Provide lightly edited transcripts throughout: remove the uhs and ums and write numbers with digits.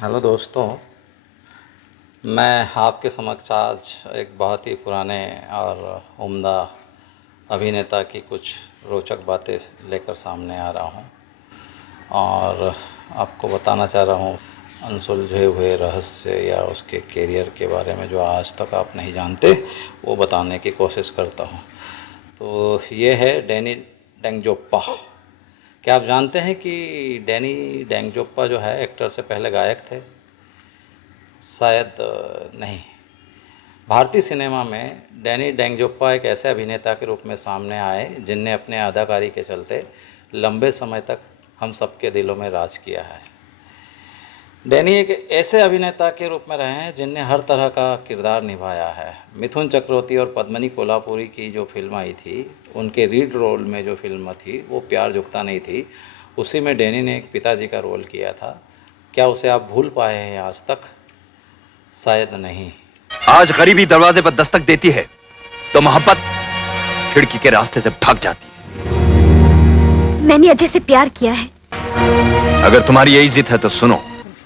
Hello दोस्तों, मैं आपके समक्ष आज एक बहुत ही पुराने और उम्दा अभिनेता की कुछ रोचक बातें लेकर सामने आ रहा हूँ और आपको बताना चाह रहा हूँ अनसुलझे हुए रहस्य या उसके करियर के बारे में जो आज तक आप नहीं जानते, वो बताने की कोशिश करता हूँ। तो ये है डैनी डेंगजोप्पा। क्या आप जानते हैं कि डैनी डेंगजोप्पा जो है एक्टर से पहले गायक थे? शायद नहीं। भारतीय सिनेमा में डैनी डेंगजोप्पा एक ऐसे अभिनेता के रूप में सामने आए जिनने अपने अदाकारी के चलते लंबे समय तक हम सबके दिलों में राज किया है। डैनी एक ऐसे अभिनेता के रूप में रहे हैं जिनने हर तरह का किरदार निभाया है। मिथुन चक्रवर्ती और पद्मिनी कोल्हापुरी की जो फिल्म आई थी, उनके रीड रोल में जो फिल्म थी वो प्यार झुकता नहीं थी, उसी में डैनी ने एक पिताजी का रोल किया था। क्या उसे आप भूल पाए हैं आज तक? शायद नहीं। आज गरीबी दरवाजे पर दस्तक देती है तो मोहब्बत खिड़की के रास्ते से भाग जाती है। मैंने अजय से प्यार किया है। अगर तुम्हारी यही जिद है तो सुनो,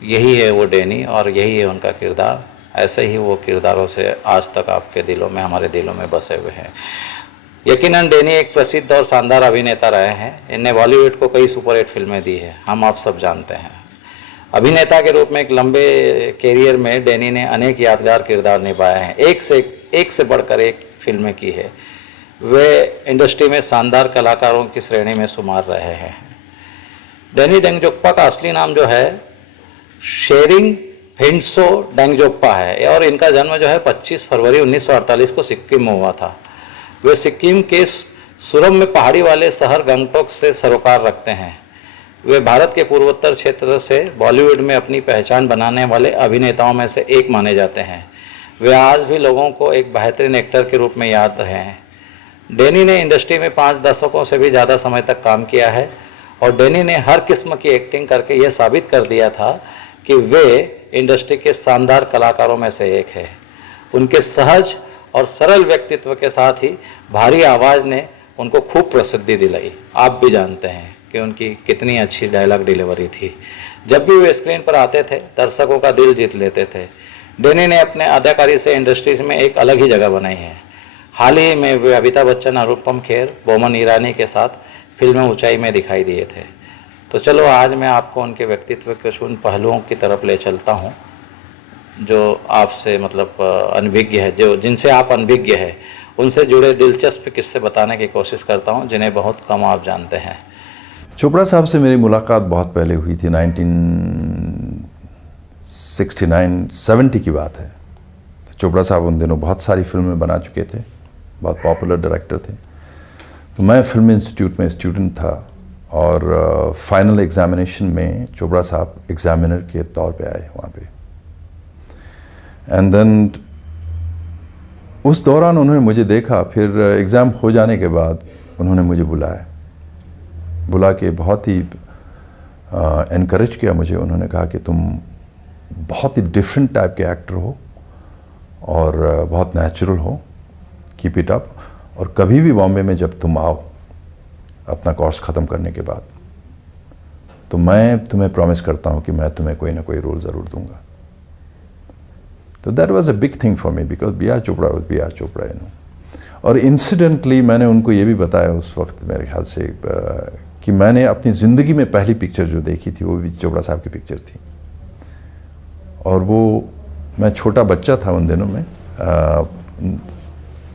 यही है वो डैनी और यही है उनका किरदार। ऐसे ही वो किरदारों से आज तक आपके दिलों में, हमारे दिलों में बसे हुए हैं। यकीनन डैनी एक प्रसिद्ध और शानदार अभिनेता रहे हैं। इन्हें बॉलीवुड को कई सुपरहिट फिल्में दी है, हम आप सब जानते हैं। अभिनेता के रूप में एक लंबे कैरियर में डैनी ने अनेक यादगार किरदार निभाए हैं। एक से बढ़कर एक फिल्में की है। वे इंडस्ट्री में शानदार कलाकारों की श्रेणी में शुमार रहे हैं। डैनी डेंगजोप्पा का असली नाम जो है शेरिंग हिंडसो डेंगजोप्पा है और इनका जन्म जो है 25 फरवरी 1948 को सिक्किम में हुआ था। वे सिक्किम के सुरम में पहाड़ी वाले शहर गंगटोक से सरोकार रखते हैं। वे भारत के पूर्वोत्तर क्षेत्र से बॉलीवुड में अपनी पहचान बनाने वाले अभिनेताओं में से एक माने जाते हैं। वे आज भी लोगों को एक बेहतरीन एक्टर के रूप में याद रहे हैं। डैनी ने इंडस्ट्री में 5 दशकों से भी ज़्यादा समय तक काम किया है और डैनी ने हर किस्म की एक्टिंग करके यह साबित कर दिया था कि वे इंडस्ट्री के शानदार कलाकारों में से एक है। उनके सहज और सरल व्यक्तित्व के साथ ही भारी आवाज़ ने उनको खूब प्रसिद्धि दिलाई। आप भी जानते हैं कि उनकी कितनी अच्छी डायलॉग डिलीवरी थी। जब भी वे स्क्रीन पर आते थे, दर्शकों का दिल जीत लेते थे। डैनी ने अपने अदाकारी से इंडस्ट्री में एक अलग ही जगह बनाई है। हाल ही में वे अमिताभ बच्चन, अनुपम खेर, बोमन ईरानी के साथ फिल्में ऊंचाई में दिखाई दिए थे। तो चलो आज मैं आपको उनके व्यक्तित्व के उन पहलुओं की तरफ ले चलता हूँ जो आपसे मतलब अनभिज्ञ है, जो जिनसे आप अनभिज्ञ है। उनसे जुड़े दिलचस्प किस्से बताने की कोशिश करता हूँ जिन्हें बहुत कम आप जानते हैं। चोपड़ा साहब से मेरी मुलाकात बहुत पहले हुई थी, 1969-70 की बात है। चोपड़ा साहब उन दिनों बहुत सारी फिल्में बना चुके थे, बहुत पॉपुलर डायरेक्टर थे। तो मैं फिल्म इंस्टीट्यूट में स्टूडेंट था और फाइनल एग्जामिनेशन में चोपड़ा साहब एग्जामिनर के तौर पे आए वहाँ पे। एंड देन उस दौरान उन्होंने मुझे देखा। फिर एग्ज़ाम हो जाने के बाद उन्होंने मुझे बुला के बहुत ही एनकरेज किया मुझे। उन्होंने कहा कि तुम बहुत ही डिफरेंट टाइप के एक्टर हो और बहुत नेचुरल हो, कीप इट अप। और कभी भी बॉम्बे में जब तुम आओ अपना कोर्स ख़त्म करने के बाद, तो मैं तुम्हें प्रॉमिस करता हूँ कि मैं तुम्हें कोई ना कोई रोल ज़रूर दूंगा। तो that was a big thing for me because B R Chopra was B R Chopra, you know. और इंसिडेंटली मैंने उनको ये भी बताया उस वक्त, मेरे ख्याल से कि मैंने अपनी ज़िंदगी में पहली पिक्चर जो देखी थी वो भी चोपड़ा साहब की पिक्चर थी। और वो मैं छोटा बच्चा था उन दिनों में।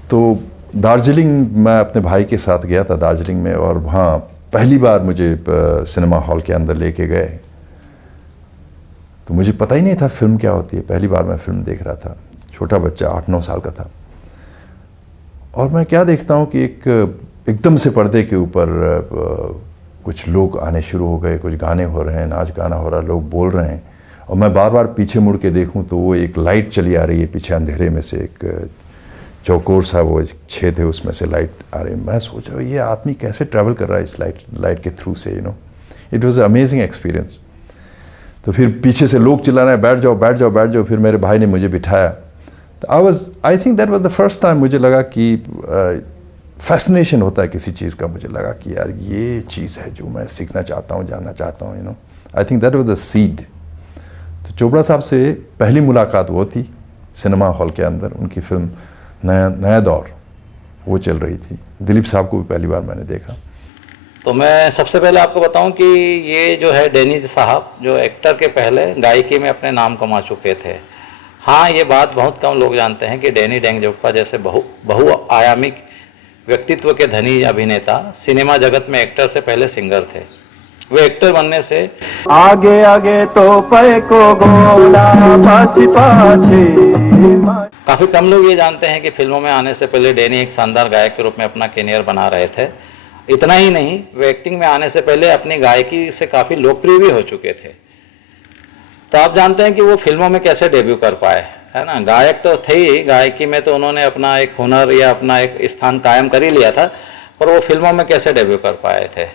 तो दार्जिलिंग मैं अपने भाई के साथ गया था दार्जिलिंग में, और वहाँ पहली बार मुझे सिनेमा हॉल के अंदर लेके गए। तो मुझे पता ही नहीं था फिल्म क्या होती है। पहली बार मैं फिल्म देख रहा था, छोटा बच्चा 8-9 साल का था। और मैं क्या देखता हूँ कि एकदम से पर्दे के ऊपर कुछ लोग आने शुरू हो गए, कुछ गाने हो रहे हैं, नाच गाना हो रहा है, लोग बोल रहे हैं। और मैं बार बार पीछे मुड़ के देखूं तो वो एक लाइट चली आ रही है पीछे अंधेरे में से, एक चौकोर सा वो छेद है उसमें से लाइट आ रही है। मैं सोच रहा हूँ ये आदमी कैसे ट्रैवल कर रहा है इस लाइट के थ्रू से, you know. It was amazing experience. तो फिर पीछे से लोग चिल्ला रहे हैं बैठ जाओ बैठ जाओ बैठ जाओ। फिर मेरे भाई ने मुझे बिठाया। तो I think that was the first time मुझे लगा कि फैसिनेशन होता है किसी चीज़ का। मुझे लगा कि यार ये चीज़ है जो मैं सीखना चाहता हूँ, जानना चाहता हूँ, you know. I think that was the seed. तो चोपड़ा साहब से पहली मुलाकात वो थी सिनेमा हॉल के अंदर। उनकी फिल्म नया दौर वो चल रही थी। दिलीप साहब को भी पहली बार मैंने देखा। तो मैं सबसे पहले आपको बताऊं कि ये जो है डैनी साहब जो एक्टर के पहले गायकी में अपने नाम कमा चुके थे। हाँ, ये बात बहुत कम लोग जानते हैं कि डैनी डेंगजोग्पा जैसे बहुआयामिक व्यक्तित्व के धनी अभिनेता सिनेमा जगत में एक्टर से पहले सिंगर थे। वे एक्टर बनने से आगे आगे तो पे को गोला पाछे पाछे। काफ़ी कम लोग ये जानते हैं कि फिल्मों में आने से पहले डैनी एक शानदार गायक के रूप में अपना कैरियर बना रहे थे। इतना ही नहीं, वे एक्टिंग में आने से पहले अपनी गायकी से काफ़ी लोकप्रिय भी हो चुके थे। तो आप जानते हैं कि वो फिल्मों में कैसे डेब्यू कर पाए, है ना। गायक तो थे ही, गायकी में तो उन्होंने अपना एक हुनर या अपना एक स्थान कायम कर ही लिया था, पर वो फिल्मों में कैसे डेब्यू कर पाए थे।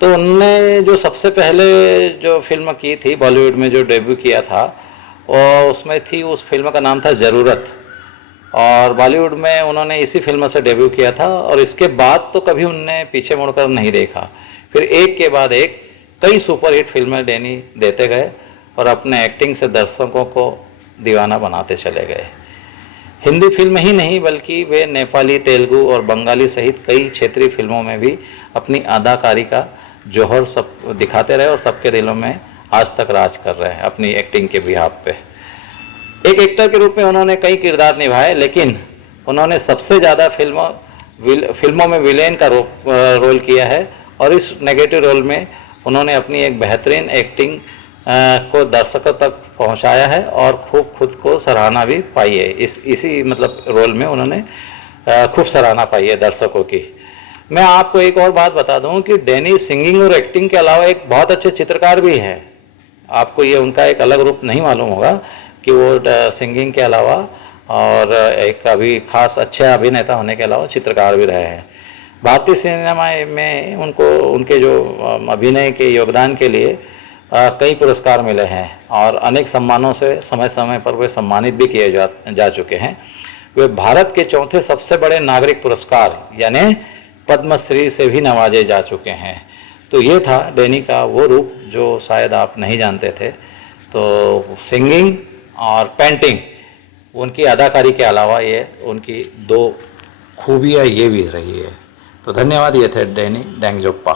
तो उनने जो सबसे पहले जो फिल्म की थी बॉलीवुड में, जो डेब्यू किया था, और उसमें थी, उस फिल्म का नाम था ज़रूरत। और बॉलीवुड में उन्होंने इसी फिल्म से डेब्यू किया था और इसके बाद तो कभी उनने पीछे मुड़कर नहीं देखा। फिर एक के बाद एक कई सुपरहिट फिल्में डैनी देते गए और अपने एक्टिंग से दर्शकों को दीवाना बनाते चले गए। हिंदी फिल्म ही नहीं बल्कि वे नेपाली, तेलुगु और बंगाली सहित कई क्षेत्रीय फिल्मों में भी अपनी अदाकारी का जौहर सब दिखाते रहे और सबके दिलों में आज तक राज कर रहे हैं अपनी एक्टिंग के बिहाफ पे। एक एक्टर के रूप में उन्होंने कई किरदार निभाए, लेकिन उन्होंने सबसे ज़्यादा फिल्मों में विलेन का रोल किया है और इस नेगेटिव रोल में उन्होंने अपनी एक बेहतरीन एक्टिंग को दर्शकों तक पहुंचाया है और खूब खुद को सराहना भी पाई है। इसी मतलब रोल में उन्होंने खूब सराहना पाई है दर्शकों की। मैं आपको एक और बात बता दूं कि डैनी सिंगिंग और एक्टिंग के अलावा एक बहुत अच्छे चित्रकार भी हैं। आपको ये उनका एक अलग रूप नहीं मालूम होगा कि वो सिंगिंग के अलावा और एक अभी खास अच्छे अभिनेता होने के अलावा चित्रकार भी रहे हैं। भारतीय सिनेमा में उनको उनके जो अभिनय के योगदान के लिए कई पुरस्कार मिले हैं और अनेक सम्मानों से समय समय पर वे सम्मानित भी किए जा चुके हैं। वे भारत के चौथे सबसे बड़े नागरिक पुरस्कार यानी पद्मश्री से भी नवाजे जा चुके हैं। तो ये था डैनी का वो रूप जो शायद आप नहीं जानते थे। तो सिंगिंग और पेंटिंग, उनकी अदाकारी के अलावा ये उनकी दो खूबियाँ ये भी रही है। तो धन्यवाद। ये थे डैनी डेंगजोग्पा।